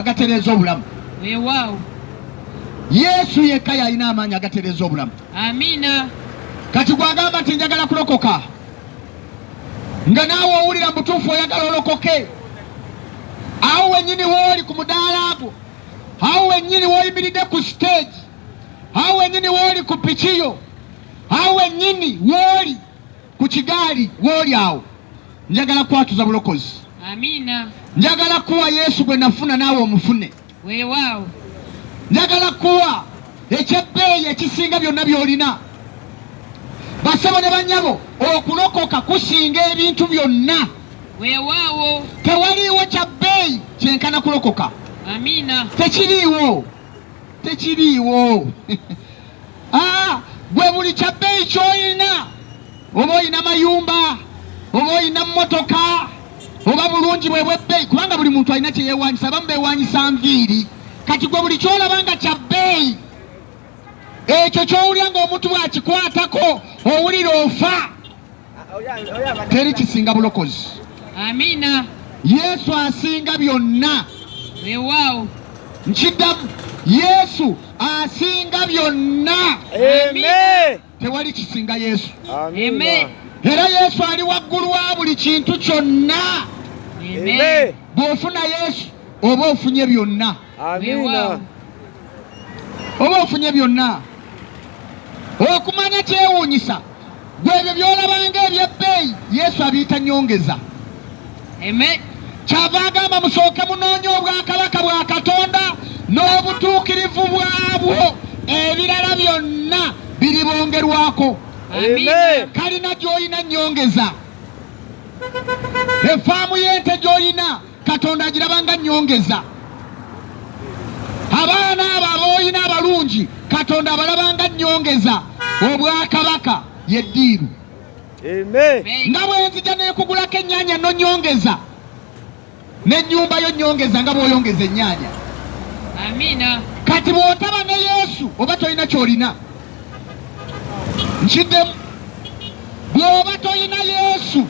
agatereza obulamu. Weewaawo. Yesu yekka yalina amaanyi agatereza obulamu. Amiina. Kati gwagamba nti njagala kulokoka, nga naawe owulira mutuufu oyagala olokoke, awo wennyini wooli ku mudaala gwo, awo wennyini woyimiridde ku stage, awo wennyini wooli ku pikiyo, awo wennyini wooli ku kigaali wooli awo, njagala kwatuza bulokozi. Amiina. Njagala kuwa Yesu gwe nafuna naawe omufune. Weewaawo. Njagala kuwa ekyebbeeyi ekisinga byonna by'olina. Basebo ne bannyabo, okulokoka kusinga ebintu byonna. Weewaawo. Tewaliiwo kya bbeeyi kyenkana kulokoka. Amiina. Tekiriiwo. Tekiriiwo. Gwe buli kya bbeeyi ky'olina, oba olina mayumba, oba olina mmotoka, oba bulungi bwe bw'ebbeeyi, kubanga buli muntu alina kye yeewanyisa, abamu beewanyisa nviiri. Kati gwe buli ky'olaba nga kya bbeeyi, ekyo ky'owulira ng'omuntu bw'akikwatako owulira ofa. Teri kisinga bulokozi. Amiina. Yesu asinga byonna. Weewaawo. Nkiddamu, Yesu asinga byonna. Amen. Tewali kisinga Yesu. Amen. Era Yesu ali waggulu wa buli kintu kyonna. Amen. Bw'ofuna Yesu oba ofunye byonna. Amiina. Oba ofunye byonna. Okumanya kyewuunyisa, gwe ebyo by'olabanga eby'ebbeeyi Yesu abiyita nnyongeza. Amen. Kyava agamba musooke munoonye obwakabaka bwa Katonda n'obutuukirivu bwabwo, ebirala byonna biribongerwako. Amiina. Kalina gy'olina nnyongeza. Effaamu y'ente gy'olina Katonda agirabanga nnyongeza. Abaana abo ab'olina abalungi Katonda abalabanga nnyongeza. Obwakabaka y'eddiiru. Nga bwe nzija n'ekugulako ennyaanya no nnyongeza, n'ennyumba yo nnyongeza nga bw'oyongeza ennyaanya. Amiina. Kati bw'otaba ne Yesu oba tolina ky'olina. Nkiddemu, bw'oba tolina Yesu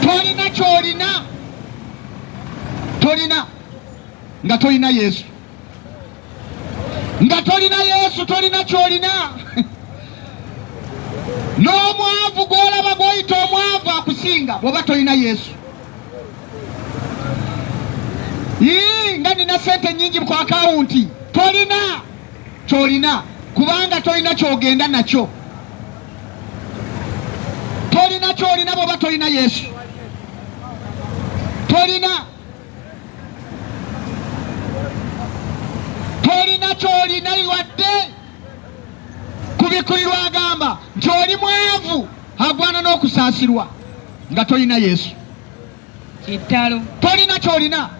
tolina ky'olina. Tolina. Nga tolina Yesu. Nga tolina Yesu tolina ky'olina. N'omwavu gw'olaba gw'oyita omwavu akusinga bw'oba tolina Yesu. Nga nina sente nnyingi ku akawunti, tolina ky'olina kubanga tolina ky'ogenda nakyo. Tolina ky'olina bw'oba tolina Yesu. Tolina. Tolina ky'olina wadde kubikulirwa agamba nti oli mwavu agwana n'okusaasirwa nga tolina Yesu. Kitalo. Tolina ky'olina.